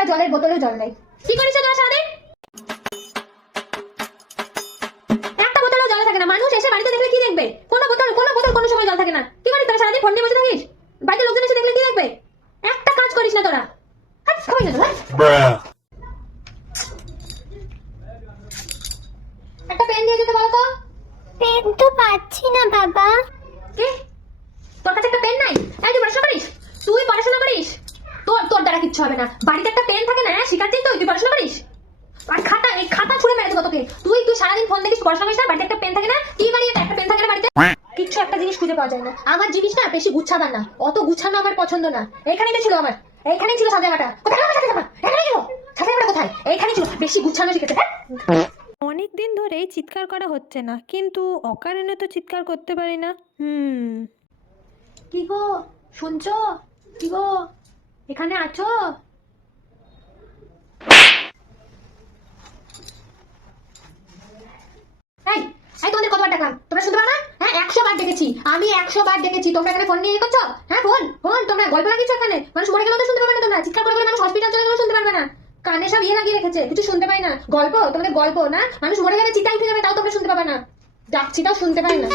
একটা জলের বোতলেও জল নেই। কি করিস তোরা সারাদিন? একটা বোতলও জল থাকে না। মানুষ এসে বাড়িতে দেখলে কি দেখবে? কোনো বোতল কোনো বোতল কোনো সময় জল থাকে না। কি করিস তোরা সারাদিন ফোন নিয়ে বসে থাকিস? বাড়িতে লোকজন এসে দেখলে কি দেখবে? একটা কাজ করিস না তোরা। খাবি না তোরা একটা পেন দিয়ে যেতে বলো তো পেন তো পাচ্ছি না বাবা। কি? তোর কাছে একটা পেন নাই? এই তুই পড়াশোনা করিস? তুই পড়াশোনা করিস? কিচ্ছু হবে না। বাড়িতে একটা পেন থাকে না? শিখাচ্ছিস তুই তুই পড়াশোনা করিস? আর খাতা এই খাতা ছুঁড়ে মেরে দেবো তোকে তুই তুই সারাদিন ফোন দেখিস পড়াশোনা করিস না? বাড়িতে একটা পেন থাকে না? কি বাড়ি এটা? একটা পেন থাকে না বাড়িতে? কিচ্ছু একটা জিনিস খুঁজে পাওয়া যায় না। আমার জিনিস না বেশি গুছাবার না। অত গুছানো আমার পছন্দ না। এইখানেই তো ছিল আমার। এইখানেই ছিল সাদা সাজামাটা কোথায় গেল সাজামা এখানে ছিল। সাজামাটা কোথায়? এইখানেই ছিল। বেশি গুছানো শিখেছে। হ্যাঁ? অনেক দিন ধরেই চিৎকার করা হচ্ছে না কিন্তু অকারণে তো চিৎকার করতে পারি না। হুম। কি গো? শুনছো? কি গো? এখানে আছো? হ্যাঁ একশো বার তোমরা এখানে ফোন নিয়ে ইয়ে করছ? হ্যাঁ গল্প এখানে? মানুষ তো শুনতে পারবে না তোমরা। চিৎকার করে মানুষ হসপিটাল শুনতে পারবে না। কানে সব ইয়ে লাগিয়ে রেখেছে। কিছু শুনতে পাই না। গল্প? তোমাদের গল্প না? মানুষ যাবে চিতাই ফিরে তাও তোমরা শুনতে পাবে না। ডাকছি তাও শুনতে পাই না।